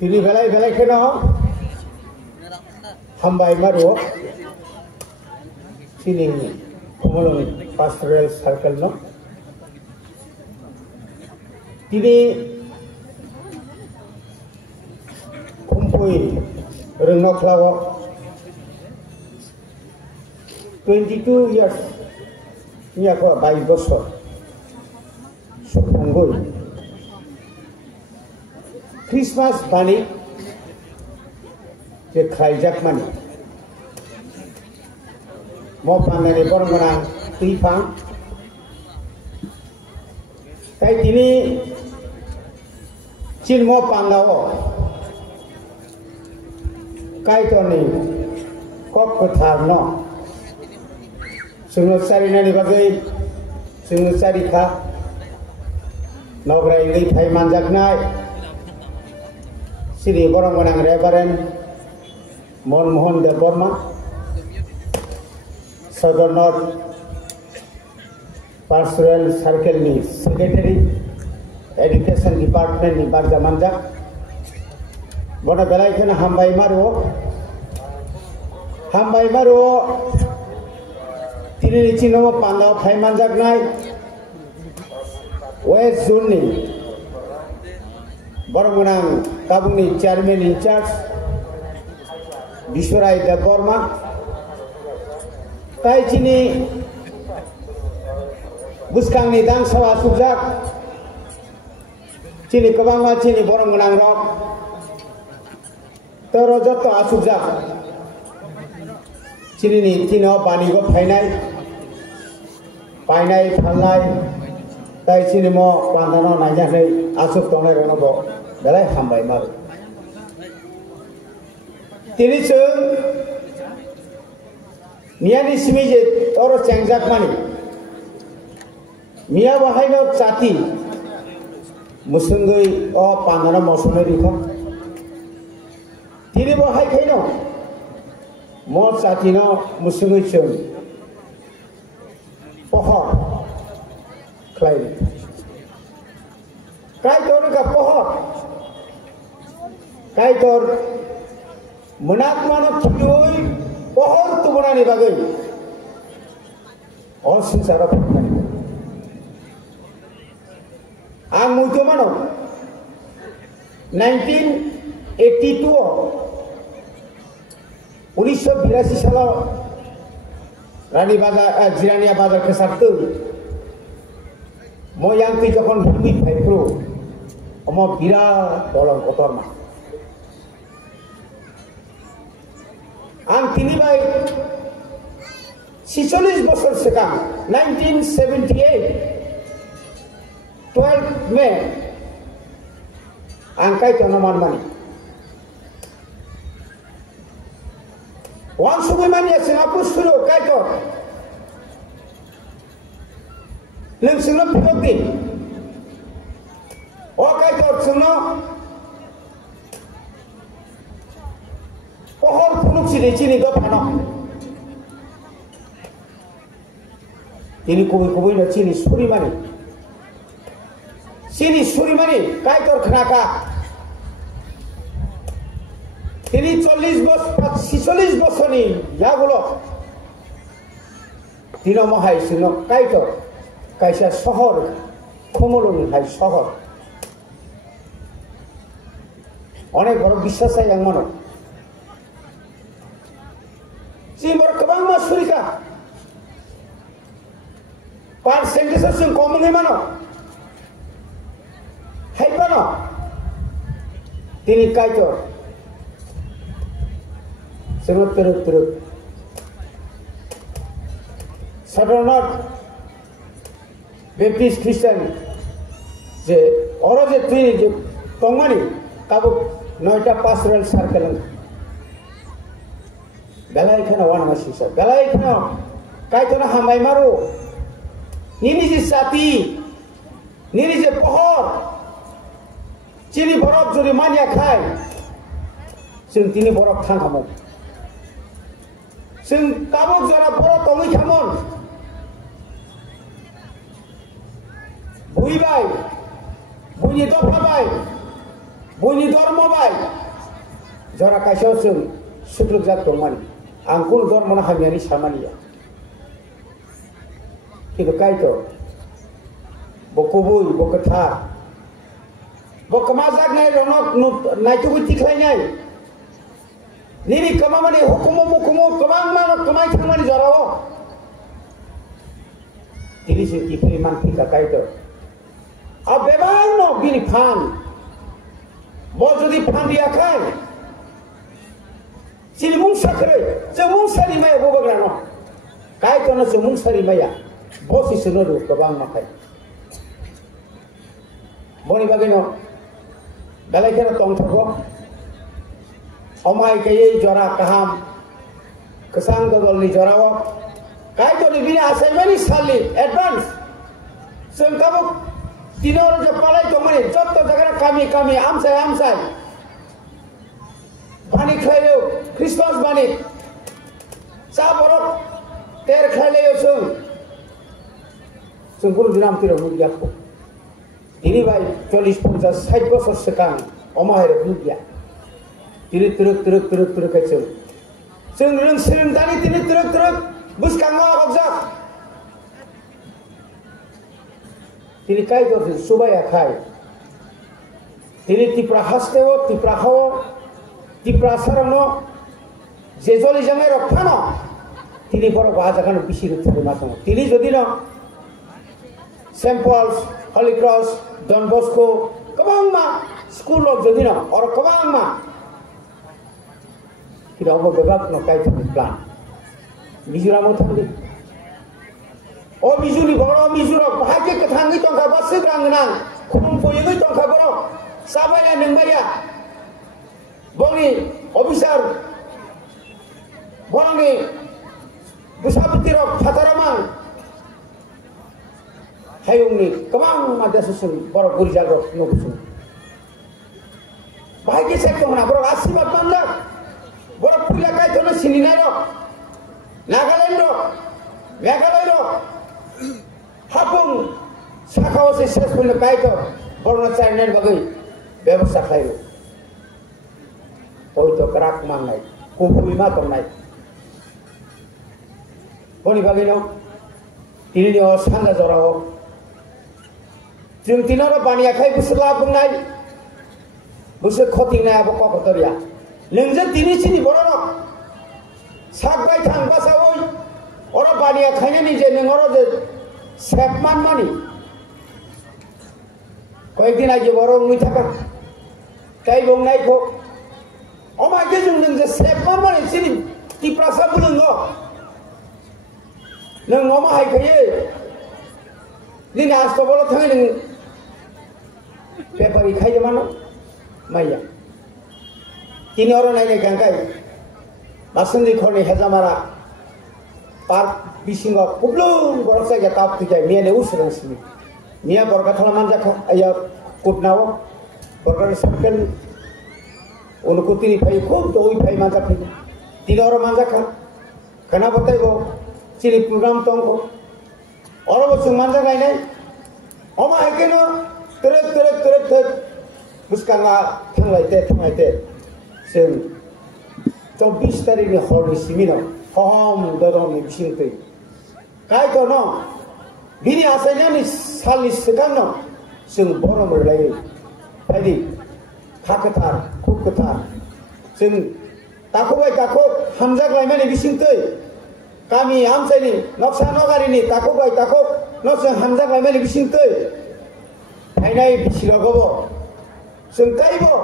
Ini belai kena hambai maru sini Komolong Pastoral Circle no. Ini kumpul renok lawa 22 years ni aku 22 bosor sopongoi Christmas bani je khaijak mani mo pangani borong tuipang tai tini chin mo pangao kai to ni kok kothar no sungno sari nani bagai sungno sari kha nograi ngai thai manjak nai Sri borong Reverend Monmohan Deborma Southern North Pastoral Circle ni Secretary Education Department ni Barjamanja Bona belai kena hambai maru tini ni chino pandao thai manjak nai West Zone ni Borong Tabung ni Chairman in charge Bishwarai Deborma Tai chini Buskang ni dang sawa subjak chini kabangma chini borong rok Toro joto asubjak chini ni tino bani go phainai phalnai Tai chini mo pandano naijak nei asuk tongnai rono bo belai hambai maru tini chung Miani simije toro changjak mani Mia bahai no chati musungui o pandana mosone rikha tini bahai khaino mo chati no musungui chung pohor klai kai tor ka pohor kai tor munak mano thuyoi pohor tu banani bagai और संसार Patna ang mujo mano 1982 1982 সাল রানী বাজার জিরানিয়া বাজার के साथ ময়াংতি যখন হিমি ফাইপ্রো অম বিরাট দলং কতরমা ang তিনি ভাই 46 বছর সেকাম 1978 12 May angkai tonoman mani wan subuh mani Singapura suruh kai to leng suno piloti o kai to suno pohor punuk sini do phano ini kubi na chini suri mani Sini suri mani kai tor khnaka Tini 40 বছর ni yagulo Tino mahai sino kai tor kaisa শহর Komolong hai শহর অনেক বড় বিশ্বাস আছে yang mano Simor kabang masurika Percentage sing common ni mano Haibano Tini kaitor Serut Southern North Baptist Christian Je oro je tui je tongmani kabuk noita pastoral circle Galai khana wan masisa Galai khana kaitor hamai maru Nini je sati Nini je pohor Chini borok juri mania khai Sing tini borok thang hamon Sing kabuk jara borok tongi hamon Bui bai Bunyi dopa bai buni dormo bai jora kaisau sung sukluk jat dongmani ang kun dormo na hamiani samani ya kitu kaito bokubui bokathar bokamazak nai ronok nai tu tiklai nai nini kamamani hukumu mukumu kamang mana kamai thangmani jorao tiri se kifri man pika kaito a bebai no bini phan bo jodi phan dia khai sini mung sakre je mung sari mai bo bagrano kaito no se mung sari maya bo si sunoru kabang makai boni bagino dalai kena tong thago omai kayei jora kaham kesang dodol ni jorao kaito ni bini assignment sali advance sengkabuk tinor je palai to mani jotto jagara kami amsai bani khayo Christmas bani sa borok ter khayo sung guru dinam tiro mudia ko ini bai 40-50 bosor sekang omah re mudia tiri teruk kacau sung tani tiri teruk bus kangma objak tiri kai to subaya khai tiri tipra hasteo tipra hawo tipra sarano jejoli jangai rokhano tiri boro baja kan bisir thare mato tiri jodi no St. Paul's, Holy Cross, Don Bosco, kabangma school of jodi no or kabangma kira obo bebak no kai to plan Mizoram thangdi o Mizuri boro Mizuro bahage kathangi tongka basse rangnang khum poyegi tongka boro sabaya nengbaya boni officer boni busapati rok phatarama hayungni kamang madya susun boro gurjal rok no susun bahage sekto na boro asibat banda boro pula kai tono sinina rok Nagaland rok Meghalaya rok hapung sakhaw se successful kai to borna channel bagai ব্যবস্থা খাইলো ওই তো করাক মান নাই কুপুই মা তো নাই বনি বাগিনো তিনি নিও সাঙ্গা জরাও जों तिनारो बानिया खाय बुसला बुंनाय बुसे खतिनाय अब ककतरिया नोंजों तिनि सिनि बरनो सागबाय थां बासावै अरा बानिया खायनायनि जे नोंरो जे सेफमान मानि कयदिन आगे बर' मुइथाका ताइ बुंनायखौ अमागे जों नोंजों सेफमान मानि सिनि तिप्रासा बुलुंगो नों अमा हायखायो दिनै आस्तबल थाङै नों पेपारि खायदो मानो माइया तिनि अर नायनाय गांगाय बासुंदी खरनि हेजामारा पार्क बिसिङाव कुब्लुं बरफ जायगा ताप फैजाय मेने उसुरंसिनि मिया बरगा खालामान जाखा आया कुटनाव बरगा सर्केल उनको तिनि फाय खूब दई फाय मानजा फैनो तिनि अर मानजाखा खाना बताइबो सिरि प्रोग्राम तंको अर बसुं मानजा गायनाय अमा हेकेनो terek buskanga thanglайте जों 24 तारिखनि हरनि सिमिनो हम ददमनि बिसिंतै कायतनो बिनि आसायनानि सालनि सिगांनो जों बर' मोरलायो बायदि खाखोथार खुखोथार जों ताखौबाय ताखौ हामजाग्लायमानि बिसिंतै गामि आमसायनि नक्सा नगारिनि ताखौबाय ताखौ नजों हामजाग्लायमानि बिसिंतै फायनाय बिसिलगबो जों गायबो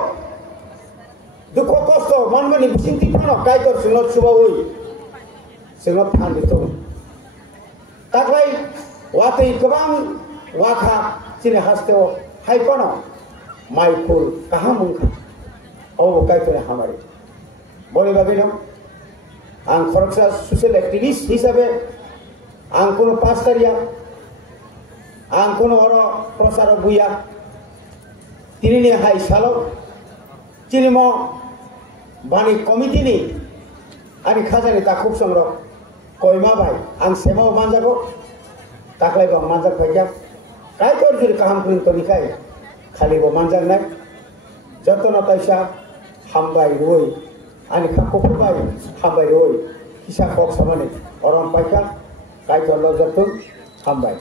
दुख खस्थ मानमानि बिसिंथि फानो गायतर जोंनो सुबावै जोंनो फानदिथौ ताग्लाय वातै गोबां वाखा जिनि हास्तेव हायफानो माइफुल काहा मुंखा औ गायतर हामारि बनि बागैनो आं खरकसा ससियेल एक्टिविस्ट हिसाबै आं कोनो पास्टारिया आं कोनो अर प्रसार बुया तिनि हाय सालो चिनिम बानि कमिटिनि आनि खाजानि ताखुब संग्र कयमा बाय आं सेमाव मानजागो ताक्लायबा मानजाग फायजा कायतर जुरि काहाम क्रिंतनिखाय खालिबो मानजागनाय जतन कायसा हामबाय रय आनि खाख'फोरबाय हामबाय रय हिसा कक सामाने अरम पाइखा कायतल जतन हामबाय